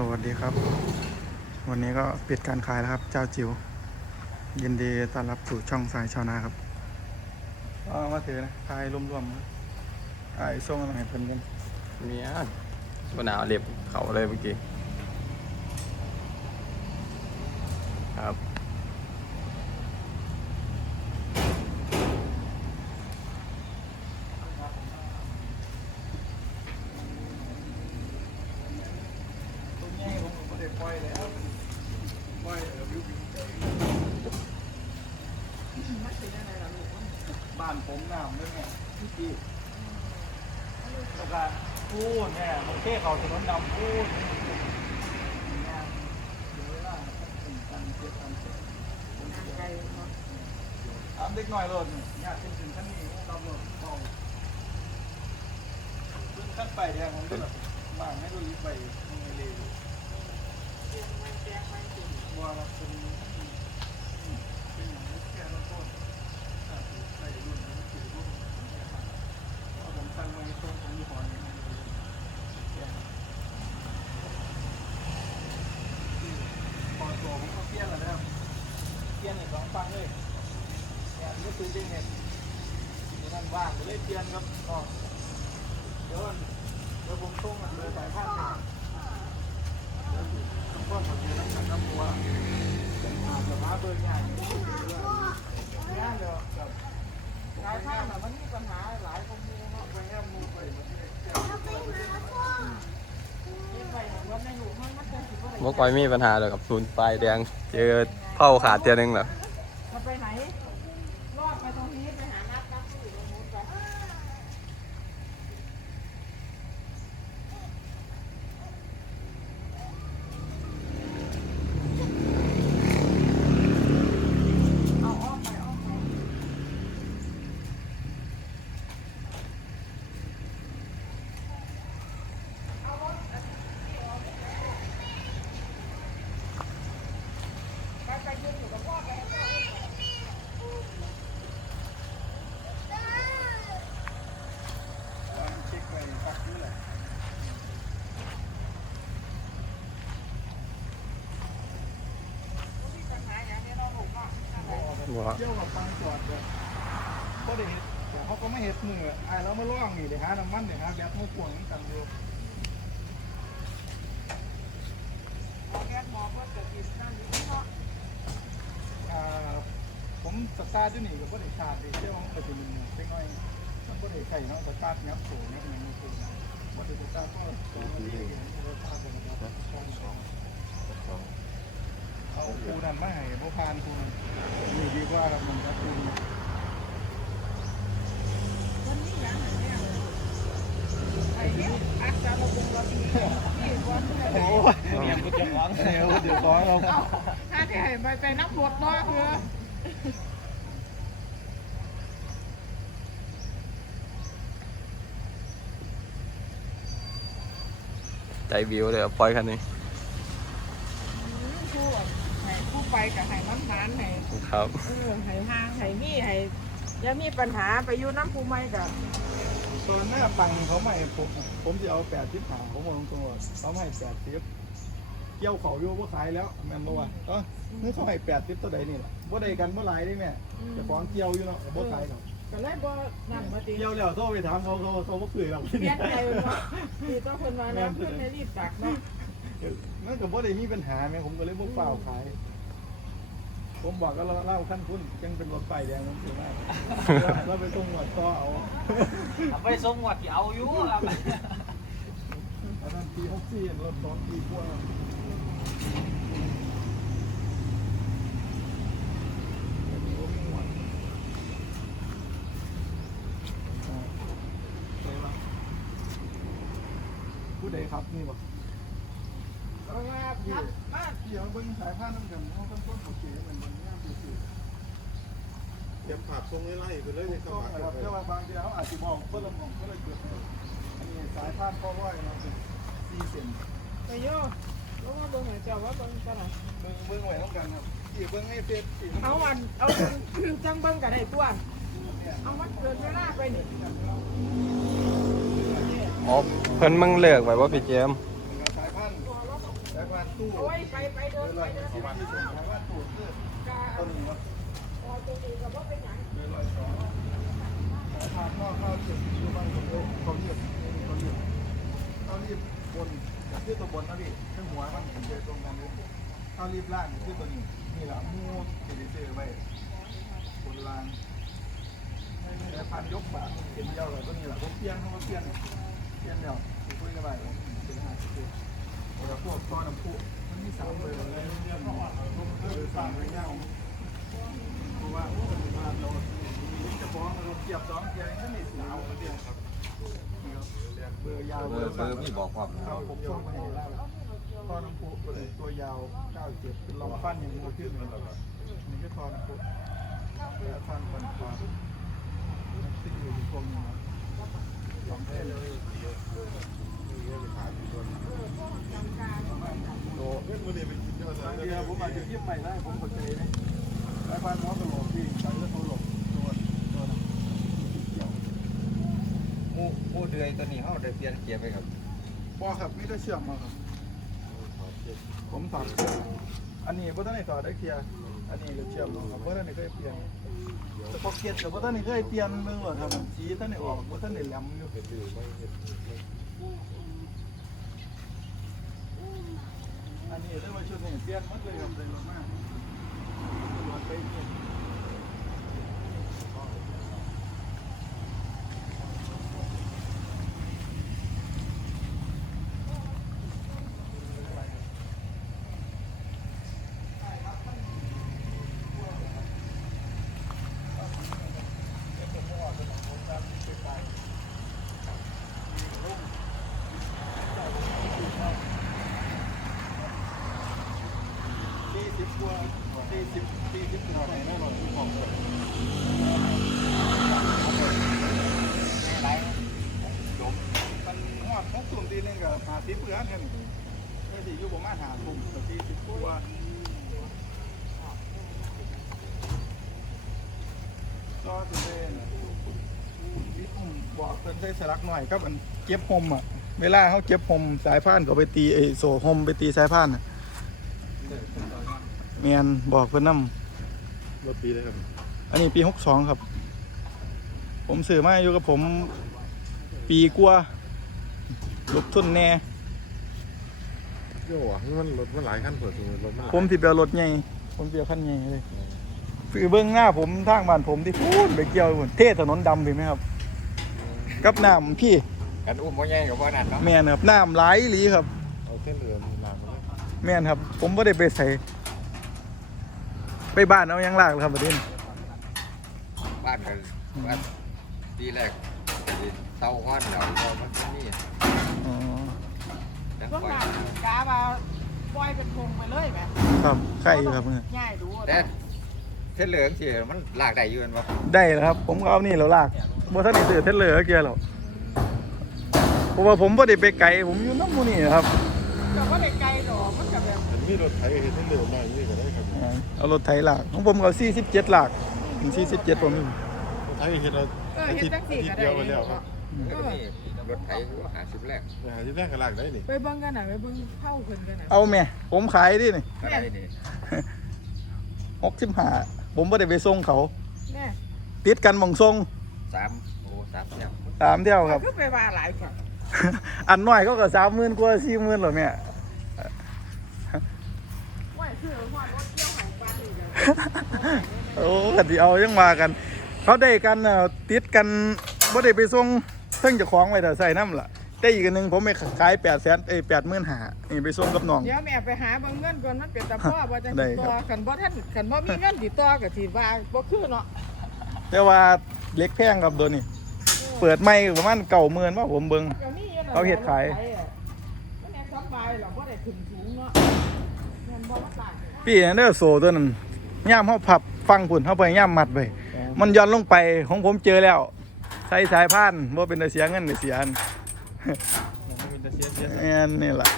สวัสดีครับ วันนี้ก็ปิดการขายแล้วครับ เจ้าจิ๋วยินดีต้อนรับสู่ช่องสายชาวนาครับเอามาถือนะขายรวมๆครับไอ้ส่งอะไรเพิ่นกัน เมียตันหนาวเล็บเขาเลยเมื่อกี้ครับ ตัวนี้ผมก็ไม่ได้ปล่อยแล้วปล่อยเออวิว บ้านผมน้ำเลยไงพี่แล้วก็พูดเนี่ยมันเท่เขาถนนดำพูดเนี่ยเดี๋ยวเวลาเป็นการเก็บการเก็บตามเด็กน้อยโลดนี่ยเป็นถึงขั้นนี้ตามโลดเบาเพิ่งขั้นไปแดงผมก็แบบบางให้ดูลิฟไปไม่เลยว่า เราเป็นอืมเป็นอย่างนี้แค่ต้นต้นอะใส่รุ่นนี้ถือรุ่นเพราะผมตั้งไว้ตรงผมมีหอยอย่างนี้เลยแค่พอตัวผมก็เปลี่ยนแล้วนะครับ บ่ได้เมื่อก่อนมีปัญหาหรอกกับศูนย์ปลายแดง เจอเผาขาดเตียนึงหรอมันไปไหน รอดไปตรงนี้ไปหานัดนัดที่อยู่ตรงนู้นไป เอาอ้อมไปอ้อมไป ไปไปยืนอยู่กับพ่อไปให้พ่ออุ้มไป เช็คไปปักนี่แหละ มีปัญหาอย่างนี้เราหลงอะอะไร บ่เที่ยวกับฟังจอดเลยก็ได้เห็นแต่เขาก็ไม่เห็นมือไอ้แล้วมาล่องนี่เลยหาน้ำมันเนี่ยหาแบตมาพ่วงกันอยู่เอาแก๊สมอเพื่อเกิดกินนั่นอยู่เนาะอ่าผมสตาร์ทอยู่นี่ก็บ่ได้ขาดดิเที่ยวมันก็สิมันเล็กน้อยมันบ่ได้ใช้เนาะสตาร์ทยับโผล่เนี่ยมันไม่ถูกนะบ่ได้สตาร์ทก็สองนาทีเองบ่ได้สตาร์ทก็แบบสองสอง เอาคูนั่นมาให้บ่ผ่านคูนั่นนี่ดีกว่าแล้วมันก็คูนี่วันนี้อย่างไรเนี่ยไอ้เนี่ยอาจารย์เราคงเราดีที่วันที่เราโอ้ยเนี่ยกูจะร้องเนี่ยกูจะร้องเราถ้าที่ให้ไปไปนักบวชเนาะคือใจวิวเลยอะปล่อยคันนี้ ผู้ให้ผู้ ไปกับให้มันหานให้ครับเออให้ห่างให้มีให้อย่ามีปัญหาไปอยู่น้ำผู้ไม่กับตอนหน้าปังเขาไม่ให้ผมผมจะเอาแปดทิพหาเขามองตรงว่าเขาไม่ให้แปดทิพเกี่ยวเขาอยู่ว่าขายแล้วแม่นบ่ว่าเออนี่เขาให้แปดทิพตัวใดนี่ล่ะบ่ได้กันบ่หลายได้แม่จะฟ้องเกี่ยวอยู่เนาะบ่ขายหรอกก็เลยบ่นั่นมาตีเกี่ยวแล้วโทรไปถามเขาเขาเขาบ่คืนหรอกเปลี่ยนใจเนาะคือต้องคนมาแล้วขึ้นในรีบตักเนาะมันก็บ่ได้มีปัญหาแม่ผมก็เลยบ่เปล่าขาย ผมบอกก็เล่าขั้นคุณยังเป็นรถไฟแดงผมถือว่าเราไปตรงหวดต่อเอาเอาไปส่งวัดเอาอยู่ครับอันนั้นปีหกสี่รถสองปีกว่าผู้ใดครับนี่บ่เอามาพับมา เดี๋ยวเบิ่งสายผ้าน้ำกันเขาต้นต้นโอเคเหมือนบนนี้คือคือเตรียมผักทรงไล่ๆไปเลยในสต้นมัครนะครับแต่ว่าบางทีเขาอาจจะบอกคนละมองก็เลยเกิดอันนี้สายผ้าข้อร้อยมาเป็นสี่เซนไปโย่แล้วว่าเบิ่งให้เจ้าว่าเบิ่งกันน่ะเบิ่งเบิ่งไว้ต้องกันครับที่เบิ่งให้เฟซที่เอาวันเอาจังเบิ่งกันได้ตัวเอามันเกินเวลาไปนี่อ๋อเพิ่นมึงเลิกไว้ว่าพี่เจมส์สายพันธุ์ตั วเราตู้โอ้ยไปไปเดินไปเดินที่บ้านว่าตู้คือต้นนี้เนาะพอตัวเองก็บ่เป็นหยังเลอยสองทางนอกเข้าจุดอยู่บางคนเขาเรียกเขาเรียกเขาเรียกบนคือตัวบนนะพี่ขึ้นหัวมันเห็นเลยตรงกันเลยเขารีบล่างคือตัวนี้นี่แหละมูจด้ซื้อไว้บนล่างแต่พันยกปากเห็นเดียวเลยตัวนี้แหละผมเปลี่ยนเขาเปลี่ยนเปลี่ยนเดียวคุยกันไปเป็นห้าสิบเจ็ด แล้วพวกก้อนน้ำพุมันมีสามเบอร์เลยเรื่องของเบอร์สามเลยเงาเพราะว่าเราจะฟ้องเราเกียบสองเกียร์ก็ไม่สูงเอาเดียวครับเบอร์ยาวเบอร์เบอร์มีบอกความเอาผมส่งมาให้แล้วท่อนน้ำพุตัวยาว97เจ็ดเป็นลองฟันอย่างนี้ขึ้นนี่ก็ท่อนน้ำพุแล้วฟันฟันฟันติดอยู่ตรงนี้สองเส้น เลยโอ้เพื่อนมือเดียไปกินด้วยบางทีผมอาจจะยิบใหม่ได้ผมเข้าใจนะแล้วฟันน้องตลกพี่ใช้แล้วเขาหลบตัวตัวมูมูเดือยตัวนี้เขาได้เปลี่ยนเกียร์ไปครับบอครับไม่ได้เชื่อมมาครับ ผมถอดเครื่องอันนี้บ่ท่านไหนถอดได้เคลียร์อันนี้ก็เชื่อมลงครับบ่ท่านไหนเคยเปลี่ยนแต่พอเกียร์แต่บ่ท่านไหนเคยเปลี่ยนมือหรอกครับสีท่านไหนออกบ่ท่านไหนแหลมอยู่อันนี้ ได้มาชุดนี้เปลี่ยนหมดเลยครับเลยรถมากรถไปเปลี่ยนสี่สิบกว่าสี่สิบสี่สิบกว่าไหนแน่นอนที่ของเลย ไร มันหอดของตุ่มทีนึงกับหาสิบเพื่อนกันก็สิอยู่ประมาณหาทุ่มกับสี่สิบกว่าก็จะเป็นพี่อุ้มบอกเพิ่นได้สลักหน่อยก็มันเก็บหมอะ เวลาเขาเก็บหมสายพานก็ไปตีไอ้โซ่หมไปตีสายพานอะเมียนบอกเพิ่นนำรถปีเลยครับ อันนี้ปีหกสองครับ ผมซื้อมาอยู่กับผมปีกว่าลบทุนแน่ โย่อะมันรถมันหลายขั้นเปิดตัวรถมันผมสิเปียวรถใหญ่ผมเปียวขั้นใหญ่เลยคือเบื้องหน้าผมทางบ้านผมที่พูดไปเกี่ยวพุ่นเทถนนดำเห็นไหมครับ กับน้ำพี่กันอุ้มว่าใหญ่กับว่านั่นเนาะแม่นครับน้ำไหลายอีหลีครับเอาเส้นเหลืองลากมาเลยแม่นครับ ผมไม่ได้ไปใส่ไปบ้านเอายังลากเลยครับประเด็นบ้านกันบ้านปีแรกเตาฮ้อนเราเรามันที่นี่ อ๋อจังเบื้องค่อยน้ากาว่าปล่อยเป็นพงไปเลยแหมครับใครอยู่ครับเนี่ยง่ายดูแต่เส้นเหลืองเสิมันลากได้อยู่แม่นบ่ได้แล้วครับ ผมก็เอานี่แล้วลากบ่ท่านเสือเทเหลือร์เกียร์หรอกเพราะว่าผมบ่ได้ไปไกลผมอยู่น้ำมูนี่ครับแต่ว่าไกลๆดอกมันก็แบบเห็นมีรถไถเห็นเส้นเหลืองมาอย่างนี้ก็ได้ครับเอารถไถลากของผมเอา47ลากถึง47ผมมีรถไถเห็นเราเอออาเฮ็ทิดตย์จังซี่ก็ย์ได้เดียวไปแล้วครับ รถไถหัวหาสิบแรกแต่หาที่แรกก็ลากได้นี่ไปเบิ่งกันน่ะไปเบิ่งเข้าเพิ่นกันน่ะเอาแม่ ผมขายดินี่ก็ได้นี่65ผมบ่ได้ไปส่งเขาแน่ติดกันหมองส่งสามโอ้สามแถวตามเที่ยวครับ คือไปว่าหลายค่ะอันน้อยเขาก็30,000กว่า40,000หรอแม่ว่าคือว่ารถเกี่ยวหางปานนี่กันโอ้ก็สิเอายังว่ากัน เขาได้กันเอ่อติดกันบ่ได้ไปส่ง เพิ่งเจะคล้าของไว้แต่ใส่น้ำล่ะได้อีกอันหนึงผมไปขาย8แสนเอ้ย85,000นี่ไปส่งกับน้อง เดี๋ยวแม่ไปหาเบิ่งเงินก่อนมันเป็นตาพ่อบ่จังได้สิครับต่อคันบ่ทันคันบ่มีเงินสิต่อก็สิว่าบ่คือเนาะแต่ว่าเล็กแพงครับตัวนี้ เปิดไม่ประมาณเก่าเมือนว่าผมเบิงก็มีอยู่น่ะเขาเฮ็ดขายมันแน่สบายหรอกบ่ได้ขึ้นสูงเนาะเงินบ่มาตายพี่เนอร์โซตัวนั้นย่ามเขาพับฟังผุนเขาไปย่ามมัดไป มันย้อนลงไปของผมเจอแล้ว ใส่สายพานว่าเป็นตาเสียเงินหรือเสียอันมันเป็นตะเสียเสียอันนี่แหละ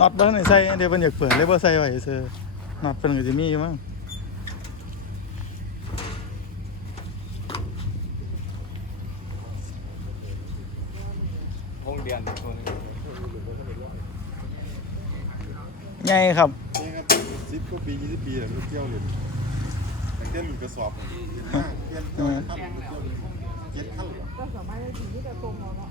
น็อตเบิ้งในใส่เดี๋ยวเพิ่นอยากเปิดเลยบ่ใส่ไว้ซื่อน็อตเพิ่นก็สิมีอยู่มั้ง เดือนตัวนึง ใหญ่ครับนี่ครับสิบกว่าปียี่สิบปีแล้วเที่ยวเลยแต่เต้นกระสอบเห็นหน้าเต้นเที่ยวขั้นรถเที่ยวเจ็ดขั้นเลยก็สมัยนี้ที่จะตรงเอาเนาะ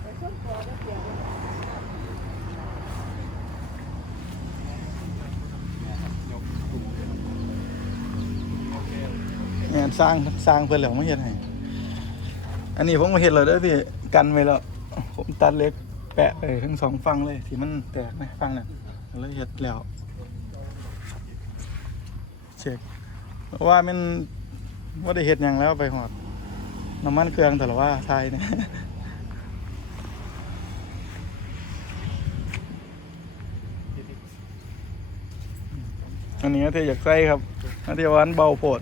แต่ช่วงก่อก็เกี่ยว เนี่ยสร้างสร้างเพิ่นแล้วมาเฮ็ดให้อันนี้ผมมาเฮ็ดแล้วเด้อพี่กันไว้แล้วผมตัดเล็กแปะไปทั้งสองฝั่งเลยที่มันแตกนะฝั่งนั้นแล้วเฮ็ดแล้วเช็คเพราะว่ามันว่าได้เฮ็ดหยังแล้วไปหอดน้ำมันเครื่องแต่ละว่าไทยเนี่ยอันนี้เธอยากใส่ครับอันที่ว่าอันเบาโพด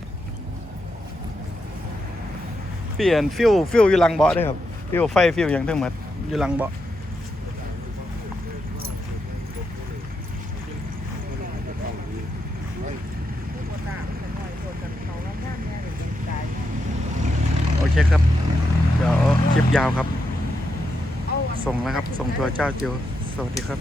เปลี่ยนฟิวฟิวอยู่หลังเบาะด้ครับฟิวไฟฟิวอย่างทั้งหมดอยู่หลังเบาะโอเคครับ เดี๋ยวคลิปยาวครับ ส่งแล้วครับ ส่งตัวเจ้าจิวสวัสดีครับ